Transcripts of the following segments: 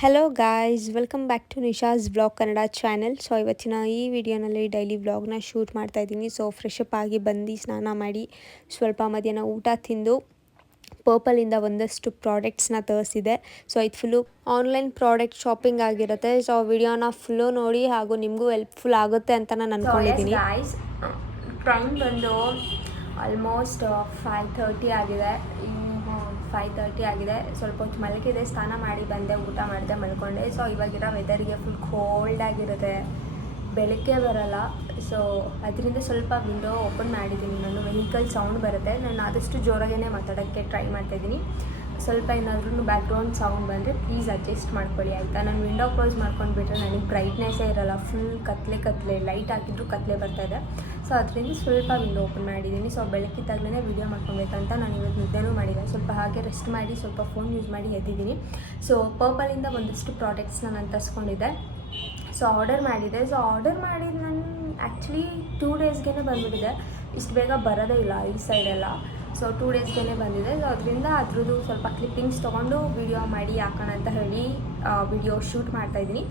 Hello guys, welcome back to Nisha's vlog Kannada channel. So ಇವತ್ತಿನ ಈ ವಿಡಿಯೋನಲ್ಲಿ ಡೈಲಿ ವ್ಲಾಗ್ನ ಶೂಟ್ ಮಾಡ್ತಾ ಇದ್ದೀನಿ. ಸೊ ಫ್ರೆಶ್ ಅಪ್ ಆಗಿ ಬಂದು ಸ್ನಾನ ಮಾಡಿ ಸ್ವಲ್ಪ ಮಧ್ಯಾಹ್ನ ಊಟ ತಿಂದು ಪರ್ಪಲಿಂದ ಒಂದಷ್ಟು ಪ್ರಾಡಕ್ಟ್ಸ್ನ ತರಿಸಿದೆ. ಸೊ ಇದು ಫುಲ್ಲು ಆನ್ಲೈನ್ ಪ್ರಾಡಕ್ಟ್ ಶಾಪಿಂಗ್ ಆಗಿರುತ್ತೆ. ಸೊ ವಿಡಿಯೋನ ಫುಲ್ಲು ನೋಡಿ ಹಾಗೂ ನಿಮಗೂ ಹೆಲ್ಪ್ಫುಲ್ ಆಗುತ್ತೆ ಅಂತ ನಾನು ಅಂದ್ಕೊಂಡಿದ್ದೀನಿ. ಟೈಮ್ ಬಂದು ಆಲ್ಮೋಸ್ಟ್ 5:30 ಆಗಿದೆ. 5:30 ಆಗಿದೆ. ಸ್ವಲ್ಪ ಹೊತ್ತು ಮಲಗಿದೆ, ಸ್ನಾನ ಮಾಡಿ ಬಂದೆ, ಊಟ ಮಾಡಿದೆ, ಮಲ್ಕೊಂಡೆ. ಸೊ ಇವಾಗಿರೋ ವೆದರಿಗೆ ಫುಲ್ ಕೋಲ್ಡ್ ಆಗಿರುತ್ತೆ, ಬೆಳಗ್ಗೆ ಬರಲ್ಲ. ಸೊ ಅದರಿಂದ ಸ್ವಲ್ಪ ವಿಂಡೋ ಓಪನ್ ಮಾಡಿದ್ದೀನಿ. ನಾನು ವೆಹಿಕಲ್ ಸೌಂಡ್ ಬರುತ್ತೆ, ನಾನು ಆದಷ್ಟು ಜೋರಾಗೇ ಮಾತಾಡೋಕ್ಕೆ ಟ್ರೈ ಮಾಡ್ತಾಯಿದ್ದೀನಿ. ಸ್ವಲ್ಪ ಏನಾದ್ರೂ ಬ್ಯಾಕ್ಗ್ರೌಂಡ್ ಸೌಂಡ್ ಬಂದರೆ ಪ್ಲೀಸ್ ಅಡ್ಜಸ್ಟ್ ಮಾಡ್ಕೊಳ್ಳಿ, ಆಯಿತಾ. ನಾನು ವಿಂಡೋ ಕ್ಲೋಸ್ ಮಾಡ್ಕೊಂಡ್ಬಿಟ್ರೆ ನನಗೆ ಬ್ರೈಟ್ನೆಸ್ಸೇ ಇರೋಲ್ಲ, ಫುಲ್ ಕತ್ಲೆ ಲೈಟ್ ಹಾಕಿದ್ರು ಕತ್ಲೆ ಬರ್ತಾಯಿದೆ. ಸೊ ಅದರಿಂದ ಸ್ವಲ್ಪ ವಿಂಡೋ ಓಪನ್ ಮಾಡಿದ್ದೀನಿ. ಸೊ ಬೆಳಕಿದ್ದಾಗಲೇ ವೀಡಿಯೋ ಮಾಡ್ಕೊಬೇಕಂತ ನಾನು ಇವತ್ತು ನಿದ್ದೆನೂ ಮಾಡಿದೆ. ಸ್ವಲ್ಪ ಹಾಗೆ ರೆಸ್ಟ್ ಮಾಡಿ ಸ್ವಲ್ಪ ಫೋನ್ ಯೂಸ್ ಮಾಡಿ ಎದ್ದಿದ್ದೀನಿ. ಸೊ ಪರ್ಪಲಿಂದ ಒಂದಷ್ಟು ಪ್ರಾಡಕ್ಟ್ಸ್ನ ನಾನು ತರಿಸ್ಕೊಂಡಿದ್ದೆ. ಸೊ ಆರ್ಡರ್ ಮಾಡಿದೆ. ಸೊ ಆರ್ಡರ್ ಮಾಡಿದ್ದು ನಾನು ಆ್ಯಕ್ಚುಲಿ 2 ಡೇಸ್ಗೆ ಬಂದುಬಿಟ್ಟಿದೆ. ಇಷ್ಟು ಬೇಗ ಬರೋದೇ ಇಲ್ಲ ಈ ಸೈಡೆಲ್ಲ. ಸೊ 2 ಡೇಸ್ಗೆ ಬಂದಿದೆ. ಸೊ ಅದರಿಂದ ಅದ್ರದ್ದು ಸ್ವಲ್ಪ ಕ್ಲಿಪ್ಪಿಂಗ್ಸ್ ತೊಗೊಂಡು ವಿಡಿಯೋ ಮಾಡಿ ಹಾಕೋಣ ಅಂತ ಹೇಳಿ ವಿಡಿಯೋ ಶೂಟ್ ಮಾಡ್ತಾಯಿದ್ದೀನಿ.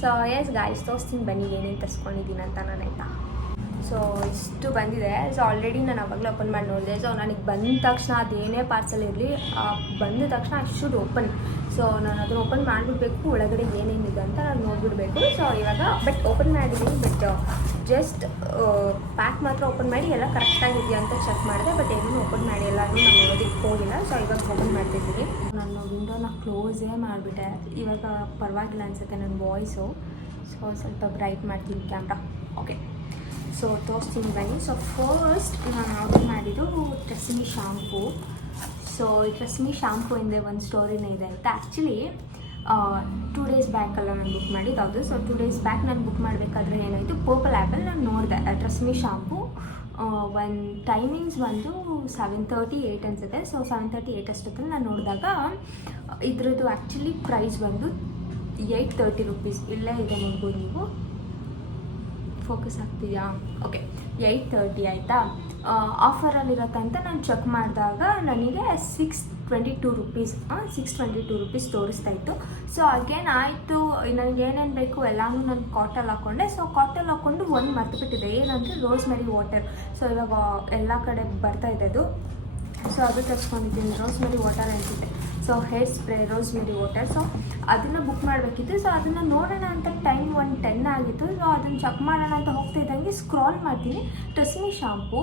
ಸೊ ಎಸ್ ಗಾಯ್ಸ್, ತೋರಿಸ್ತೀನಿ ಬನ್ನಿ ಏನೇನು ತರಿಸ್ಕೊಂಡಿದ್ದೀನಿ ಅಂತ ನಾನು, ಆಯಿತಾ. ಸೊ ಇಷ್ಟು ಬಂದಿದೆ. ಸೊ ಆಲ್ರೆಡಿ ನಾನು ಅವಾಗಲೇ ಓಪನ್ ಮಾಡಿ ನೋಡಿದೆ. ಸೊ ನನಗೆ ಬಂದ ತಕ್ಷಣ ಅದೇನೇ ಪಾರ್ಸಲ್ ಇರಲಿ, ಬಂದ ತಕ್ಷಣ ಐ ಶುಡ್ ಓಪನ್. ಸೊ ನಾನು ಅದನ್ನು ಓಪನ್ ಮಾಡಿಬಿಡ್ಬೇಕು, ಒಳಗಡೆ ಏನೇನಿದೆ ಅಂತ ನಾನು ನೋಡಿಬಿಡ್ಬೇಕು. ಸೊ ಇವಾಗ ಓಪನ್ ಮಾಡಿದ್ದೀನಿ. ಜಸ್ಟ್ ಪ್ಯಾಕ್ ಮಾತ್ರ ಓಪನ್ ಮಾಡಿ ಎಲ್ಲ ಕರೆಕ್ಟಾಗಿದೆಯಾ ಅಂತ ಚೆಕ್ ಮಾಡಿದೆ. ಏನೂ ಓಪನ್ ಮಾಡಿ ಎಲ್ಲನೂ ನಾನು ನೋಡೋದಕ್ಕೆ ಹೋಗಿಲ್ಲ. ಸೊ ಇವಾಗ ಓಪನ್ ಮಾಡ್ತಿದ್ದೀನಿ. ನಾನು ವಿಂಡೋನ ಕ್ಲೋಸೇ ಮಾಡಿಬಿಟ್ಟೆ. ಇವಾಗ ಪರವಾಗಿಲ್ಲ ಅನಿಸುತ್ತೆ ನನ್ನ ವಾಯ್ಸು. ಸೊ ಸ್ವಲ್ಪ ಬ್ರೈಟ್ ಮಾಡ್ತೀನಿ ಕ್ಯಾಮ್ರಾ. ಓಕೆ, ಸೊ ತೋರಿಸ್ತೀನಿ ಬನ್ನಿ. ಸೊ ಫಸ್ಟ್ ನಾನು ಆರ್ಡರ್ ಮಾಡಿದ್ದು ಟ್ರೆಸ್ಮಿ ಶಾಂಪೂ. ಸೊ ಟ್ರೆಸ್ಮಿ ಶಾಂಪೂ ಹಿಂದೆ ಒಂದು ಸ್ಟೋರಿನೇ ಇದೆ ಆಯಿತಾ. ಆ್ಯಕ್ಚುಲಿ 2 ಡೇಸ್ ಬ್ಯಾಕಲ್ಲ ನಾನು ಬುಕ್ ಮಾಡಿದ್ದು. ಹೌದು. ಸೊ 2 ಡೇಸ್ ಬ್ಯಾಕ್ ನಾನು ಬುಕ್ ಮಾಡಬೇಕಾದ್ರೆ ಏನಾಯಿತು, ಪರ್ಪಲ್ ಆ್ಯಪಲ್ಲಿ ನಾನು ನೋಡಿದೆ ಟ್ರೆಸ್ಮಿ ಶಾಂಪೂ. ಒಂದು ಟೈಮಿಂಗ್ಸ್ ಬಂದು 7:38 ಅನಿಸುತ್ತೆ. ಸೊ 7:38 ಅಷ್ಟೊತ್ತಲ್ಲಿ ನಾನು ನೋಡಿದಾಗ ಇದ್ರದ್ದು ಆ್ಯಕ್ಚುಲಿ ಪ್ರೈಸ್ ಬಂದು 830 ರುಪೀಸ್. ಇಲ್ಲೇ ಇದೆ ನೋಡ್ಬೋದು ನೀವು, ಫೋಕಸ್ ಆಗ್ತಿದೆಯಾ? ಓಕೆ, 830 ಆಯಿತಾ. ಆಫರಲ್ಲಿರತ್ತೆ ಅಂತ ನಾನು ಚೆಕ್ ಮಾಡಿದಾಗ ನನಗೆ 622 ರುಪೀಸ್ 622 ರುಪೀಸ್ ತೋರಿಸ್ತಾ ಇತ್ತು. ಸೊ ಅಗೇನ್ ಆಯಿತು, ನನಗೆ ಏನೇನು ಬೇಕು ಎಲ್ಲನೂ ನಾನು ಕಾಟಲ್ಲಿ ಹಾಕ್ಕೊಂಡೆ. ಸೊ ಕಾಟಲ್ಲಿ ಹಾಕ್ಕೊಂಡು ಒಂದು ಮರ್ತುಬಿಟ್ಟಿದೆ, ಏನಂದರೆ ರೋಸ್ಮೆರಿ ವಾಟರ್. ಸೊ ಇವಾಗ ಎಲ್ಲ ಕಡೆ ಬರ್ತಾಯಿದೆ ಅದು. ಸೊ ಅದು ತರಿಸ್ಕೊಂಡಿದ್ದೀನಿ, ರೋಸ್ಮೆರಿ ವಾಟರ್ ಅನಿಸುತ್ತೆ. So hair spray rosemary water. So ಅದನ್ನು ಬುಕ್ ಮಾಡಬೇಕಿತ್ತು. ಸೊ ಅದನ್ನು ನೋಡೋಣ ಅಂತ ಟೈಮ್ 1:10 ಆಗಿತ್ತು. ಸೊ ಅದನ್ನು ಚೆಕ್ ಮಾಡೋಣ ಅಂತ ಹೋಗ್ತಿದ್ದಂಗೆ ಸ್ಕ್ರಾಲ್ ಮಾಡ್ತೀನಿ, ಟ್ರೆಸ್ಮಿ ಶಾಂಪೂ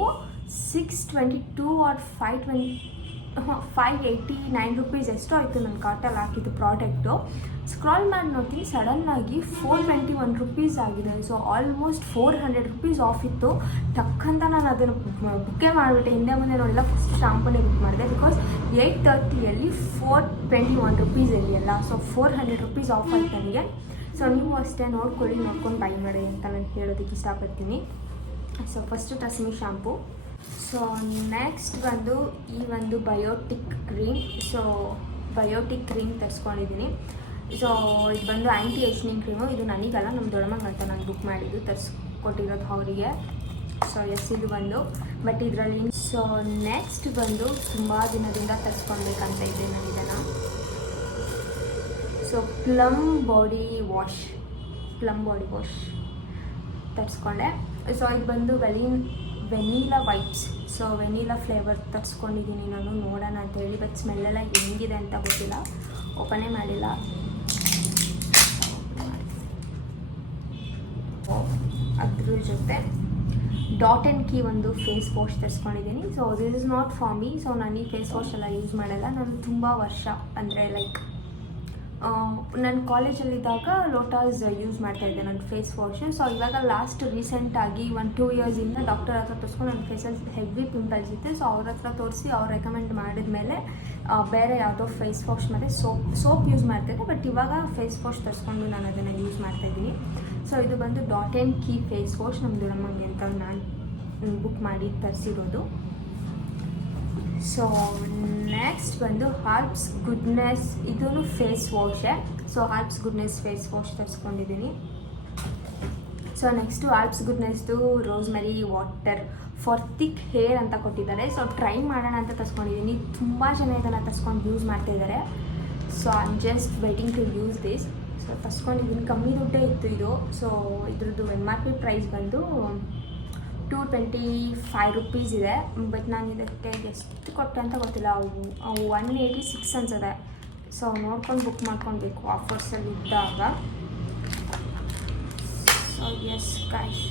622 ಆರ್ 589 ರುಪೀಸ್ ಎಷ್ಟೋ ಆಯಿತು ನನ್ನ ಕಾರ್ಟಲ್ಲಿ ಹಾಕಿದ್ದು ಪ್ರಾಡಕ್ಟು. ಸ್ಕ್ರಾಲ್ ಮಾಡಿ ನೋಡ್ತೀನಿ, ಸಡನ್ನಾಗಿ 421 ರುಪೀಸ್ ಆಗಿದೆ. ಸೊ ಆಲ್ಮೋಸ್ಟ್ 400 ರುಪೀಸ್ ಆಫ್ ಇತ್ತು. ಟಕ್ಕಂತ ನಾನು ಅದನ್ನು ಬುಕ್ಕೇ ಮಾಡಿಬಿಟ್ಟೆ, ಹಿಂದೆ ಮುಂದೆ ನೋಡಿಲ್ಲ, ಫಸ್ಟ್ ಶಾಂಪೂನೇ ಬುಕ್ ಮಾಡಿದೆ. ಬಿಕಾಸ್ 830ಯಲ್ಲಿ 421 ರುಪೀಸ್ ಇದೆಯಲ್ಲ. ಸೊ 400 ರುಪೀಸ್ ಆಫ್ ಆಯ್ತು ನನಗೆ. ಸೊ ನೀವು ಅಷ್ಟೇ ನೋಡ್ಕೊಂಡು ಬೈ ಮಾಡಿ ಅಂತ ನಾನು ಹೇಳೋದಕ್ಕೆ ಇಷ್ಟಪಡ್ತೀನಿ. So first Tresemme shampoo. So next ಬಂದು ಈ ಒಂದು Biotique cream. So Biotique cream ತರಿಸ್ಕೊಂಡಿದ್ದೀನಿ. ಸೊ ಇದು ಬಂದು ಆ್ಯಂಟಿ ಏಜ್ನಿಂಗ್ ಕ್ರೀಮು. ಇದು ನನಗಲ್ಲ, ನಮ್ಮ ದೊಡ್ಡಮ್ಮಂಗೆ ಅಂತ ನಾನು ಬುಕ್ ಮಾಡಿದ್ದು, ತರಿಸ್ಕೊಟ್ಟಿರೋದು ಅವರಿಗೆ. ಸೊ ಎಸ್, ಇದು ಬಂದು ಇದರಲ್ಲಿ. ಸೊ ನೆಕ್ಸ್ಟ್ ಬಂದು ತುಂಬ ದಿನದಿಂದ ತರಿಸ್ಕೊಳ್ಬೇಕಂತ ಇದೆ ನಾನು ಇದನ್ನು. ಸೊ ಪ್ಲಮ್ ಬಾಡಿ ವಾಶ್ ತರಿಸ್ಕೊಂಡೆ. ಸೊ ಇದು ಬಂದು vanilla vibes. So vanilla flavour ತರಿಸ್ಕೊಂಡಿದ್ದೀನಿ ನಾನು, ನೋಡೋಣ ಅಂತೇಳಿ. ಸ್ಮೆಲ್ಲೆಲ್ಲ ಹೆಂಗಿದೆ ಅಂತ ಗೊತ್ತಿಲ್ಲ, ಓಪನೇ ಮಾಡಿಲ್ಲ. ಅದ್ರ ಜೊತೆ ಡಾಟ್ ಆ್ಯಂಡ್ ಕೀ ಒಂದು ಫೇಸ್ ವಾಶ್ ತರಿಸ್ಕೊಂಡಿದ್ದೀನಿ. So this is not for me. So ನಾನು ಈ ಫೇಸ್ ವಾಶ್ ಎಲ್ಲ ಯೂಸ್ ಮಾಡಲ್ಲ. ನಾನು ತುಂಬ ವರ್ಷ ಅಂದರೆ ನಾನು ಕಾಲೇಜಲ್ಲಿದ್ದಾಗ ಲೋಟಾಸ್ ಯೂಸ್ ಮಾಡ್ತಾಯಿದ್ದೆ ನನ್ನ ಫೇಸ್ ವಾಶ್. ಸೊ ಇವಾಗ ರೀಸೆಂಟಾಗಿ 1-2 ಇಯರ್ಸಿಂದ ಡಾಕ್ಟರ್ ಹತ್ರ ತೋರಿಸ್ಕೊಂಡು ನನ್ನ ಫೇಸಲ್ಲಿ ಹೆವಿ ಪಿಂಪಲ್ಸ್ ಇತ್ತು. ಸೊ ಅವ್ರ ಹತ್ರ ತೋರಿಸಿ ಅವ್ರು ರೆಕಮೆಂಡ್ ಮಾಡಿದ ಮೇಲೆ ಬೇರೆ ಯಾವುದೋ ಫೇಸ್ ವಾಶ್ ಮತ್ತು ಸೋಪ್ ಯೂಸ್ ಮಾಡ್ತಾಯಿದ್ದೆ. ಇವಾಗ ಫೇಸ್ ವಾಶ್ ತರಿಸ್ಕೊಂಡು ನಾನು ಅದನ್ನು ಯೂಸ್ ಮಾಡ್ತಾಯಿದ್ದೀನಿ. ಸೊ ಇದು ಬಂದು Dot and Key face wash, ನಮ್ಮ ದೊಡ್ಡಮ್ಮಂಗೆ ಅಂತ ನಾನು ಬುಕ್ ಮಾಡಿ ತರಿಸಿರೋದು. ಸೊ ನೆಕ್ಸ್ಟ್ ಬಂದು ಹಾರ್ಬ್ಸ್ ಗುಡ್ನೆಸ್, ಇದೂ ಫೇಸ್ ವಾಶೇ. So herbs goodness face wash ತರಿಸ್ಕೊಂಡಿದ್ದೀನಿ. ಸೊ ನೆಕ್ಸ್ಟು ಆಲ್ಪ್ಸ್ ಗುಡ್ನೆಸ್ದು rosemary water for thick hair ಅಂತ ಕೊಟ್ಟಿದ್ದಾರೆ. ಸೊ ಟ್ರೈ ಮಾಡೋಣ ಅಂತ ತರಿಸ್ಕೊಂಡಿದ್ದೀನಿ. ತುಂಬ ಜನ ಇದನ್ನು ತರಿಸ್ಕೊಂಡು ಯೂಸ್ ಮಾಡ್ತಾಯಿದ್ದಾರೆ. So I am just waiting to use this. So ತರ್ಸ್ಕೊಂಡಿದ್ದೀನಿ, ಕಮ್ಮಿ ದುಡ್ಡೇ ಇತ್ತು ಇದು. ಸೊ ಇದ್ರದ್ದು MRP ಪ್ರೈಸ್ ಬಂದು 225 ರುಪೀಸ್ ಇದೆ. ಬಟ್ ನಾನು ಇದಕ್ಕೆ ಎಷ್ಟು ಕೊಟ್ಟೆ ಅಂತ ಗೊತ್ತಿಲ್ಲ, ಅವು 186 ಅನ್ಸದೆ. ಸೊ ನೋಡ್ಕೊಂಡು ಬುಕ್ ಮಾಡ್ಕೊಳ್ಬೇಕು ಆಫರ್ಸಲ್ಲಿ ಇದ್ದಾಗ. ಸೊ ಎಸ್ ಗೈಸ್,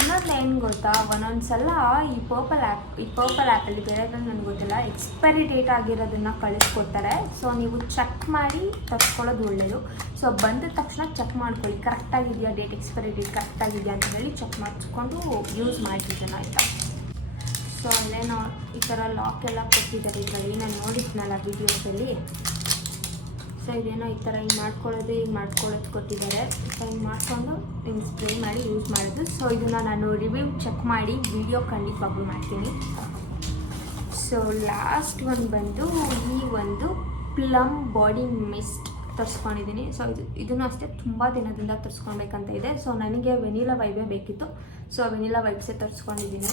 ಇನ್ನೊಂದು ಏನು ಗೊತ್ತಾ, ಒಂದೊಂದು ಸಲ ಈ ಪರ್ಪಲ್ ಆ್ಯಪಲ್ಲಿ ಬೇರೆದ್ರಲ್ಲಿ ನನಗೆ ಗೊತ್ತಿಲ್ಲ, ಎಕ್ಸ್ಪೈರಿ ಡೇಟ್ ಆಗಿರೋದನ್ನು ಕಳಿಸ್ಕೊಡ್ತಾರೆ. ಸೊ ನೀವು ಚೆಕ್ ಮಾಡಿ ತರ್ಸ್ಕೊಳ್ಳೋದು ಒಳ್ಳೆಯದು. ಸೊ ಬಂದ ತಕ್ಷಣ ಚೆಕ್ ಮಾಡ್ಕೊಳ್ಳಿ, ಕರೆಕ್ಟಾಗಿದೆಯಾ, ಎಕ್ಸ್ಪೈರಿ ಡೇಟ್ ಕರೆಕ್ಟಾಗಿದೆಯಾ ಅಂತ ಹೇಳಿ ಚೆಕ್ ಮಾಡಿಸ್ಕೊಂಡು ಯೂಸ್ ಮಾಡಿದ್ದೀನಿ ಆಯಿತಾ. ಸೊ ಅಲ್ಲೇನೋ ಈ ಥರ ಲಾಕ್ ಎಲ್ಲ ಕೊಟ್ಟಿದ್ದಾರೆ ಇದರಲ್ಲಿ, ನಾನು ನೋಡಿದ್ನಲ್ಲ ವೀಡಿಯೋಸಲ್ಲಿ. ಸೊ ಇದೇನೋ ಈ ಥರ ಹಿಂಗೆ ಮಾಡ್ಕೊಳ್ಳೋದು ಕೊಟ್ಟಿದ್ದಾರೆ. ಸೊ ಹಿಂಗೆ ಮಾಡಿಕೊಂಡು ಹಿಂಗೆ ಸ್ಪ್ರೇ ಮಾಡಿ ಯೂಸ್ ಮಾಡೋದು. ಸೊ ಇದನ್ನು ನಾನು ರಿವ್ಯೂ ಚೆಕ್ ಮಾಡಿ ವಿಡಿಯೋ ಖಂಡಿತವಾಗ್ಲೂ ಮಾಡ್ತೀನಿ. ಸೊ ಲಾಸ್ಟ್ ಒಂದು ಬಂದು ಈ ಒಂದು ಪ್ಲಮ್ ಬಾಡಿ ಮಿಸ್ಟ್ ತರಿಸ್ಕೊಂಡಿದ್ದೀನಿ. ಸೊ ಇದನ್ನು ಅಷ್ಟೇ ತುಂಬ ದಿನದಿಂದ ತರಿಸ್ಕೊಳ್ಬೇಕಂತ ಇದೆ. ಸೊ ನನಗೆ ವೆನಿಲಾ ವೈಬೇ ಬೇಕಿತ್ತು. ಸೊ ವೆನಿಲಾ ವೈಬ್ಸೇ ತರಿಸ್ಕೊಂಡಿದ್ದೀನಿ.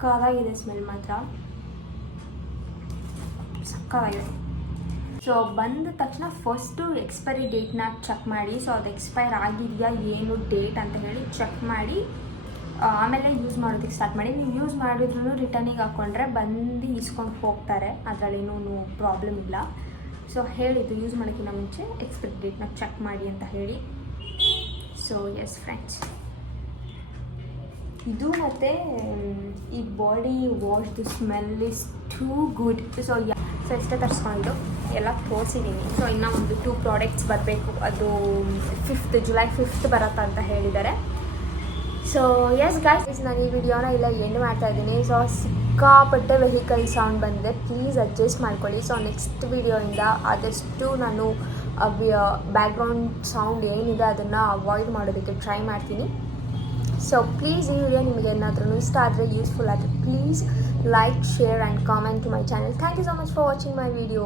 ಸಕ್ಕತ್ತಾಗಿದೆ, ಸ್ಮೆಲ್ ಮಾತ್ರ ಸಕ್ಕತ್ತಾಗಿದೆ. ಸೊ ಬಂದ ತಕ್ಷಣ ಫಸ್ಟು ಎಕ್ಸ್ಪೈರಿ ಡೇಟ್ನ ಚೆಕ್ ಮಾಡಿ. ಸೊ ಅದು ಎಕ್ಸ್ಪೈರ್ ಆಗಿದೆಯಾ ಏನು ಡೇಟ್ ಅಂತ ಹೇಳಿ ಚೆಕ್ ಮಾಡಿ ಆಮೇಲೆ ಯೂಸ್ ಮಾಡೋದಕ್ಕೆ ಸ್ಟಾರ್ಟ್ ಮಾಡಿ. ನೀವು ಯೂಸ್ ಮಾಡಿದ್ರೂ ರಿಟರ್ನಿಗೆ ಹಾಕ್ಕೊಂಡ್ರೆ ಬಂದು ಇಸ್ಕೊಂಡು ಹೋಗ್ತಾರೆ, ಅದರಲ್ಲೇನೂ ಪ್ರಾಬ್ಲಮ್ ಇಲ್ಲ. ಸೊ ಹೇಳಿದ್ದು ಯೂಸ್ ಮಾಡೋಕ್ಕಿಂತ ಮುಂಚೆ ಎಕ್ಸ್ಪೈರಿ ಡೇಟ್ನ ಚೆಕ್ ಮಾಡಿ ಅಂತ ಹೇಳಿ. ಸೊ ಎಸ್ ಫ್ರೆಂಡ್ಸ್, ಇದು ಮತ್ತು ಈ ಬಾಡಿ ವಾಶ್ದು smell is too good. So ಎಷ್ಟೇ ತರಿಸ್ಕೊಂಡು ಎಲ್ಲ ತೋರಿಸಿದ್ದೀನಿ. ಸೊ ಇನ್ನೂ ಒಂದು 2 ಪ್ರಾಡಕ್ಟ್ಸ್ ಬರಬೇಕು, ಅದು ಜುಲೈ 5th ಬರುತ್ತೆ ಅಂತ ಹೇಳಿದ್ದಾರೆ. ಸೊ ಎಸ್ ಗೈಸ್, ನಾನು ಈ ವಿಡಿಯೋನ ಇಲ್ಲ ಎಂಡ್ ಮಾಡ್ತಾಯಿದ್ದೀನಿ. ಸೊ ಸಿಕ್ಕಾಪಟ್ಟೆ ವೆಹಿಕಲ್ ಸೌಂಡ್ ಬಂದಿದೆ, ಪ್ಲೀಸ್ ಅಡ್ಜಸ್ಟ್ ಮಾಡ್ಕೊಳ್ಳಿ. ಸೊ ನೆಕ್ಸ್ಟ್ ವಿಡಿಯೋಯಿಂದ ಆದಷ್ಟು ನಾನು ಬ್ಯಾಕ್ಗ್ರೌಂಡ್ ಸೌಂಡ್ ಏನಿದೆ ಅದನ್ನು ಅವಾಯ್ಡ್ ಮಾಡೋದಕ್ಕೆ ಟ್ರೈ ಮಾಡ್ತೀನಿ. ಸೊ ಪ್ಲೀಸ್ ಈ ವಿಡಿಯೋ ನಿಮಗೆ ಏನಾದ್ರೂ ಇಷ್ಟ ಆದರೆ, ಯೂಸ್ಫುಲ್ ಆದರೆ, please like, share and comment to my channel. Thank you so much for watching my video.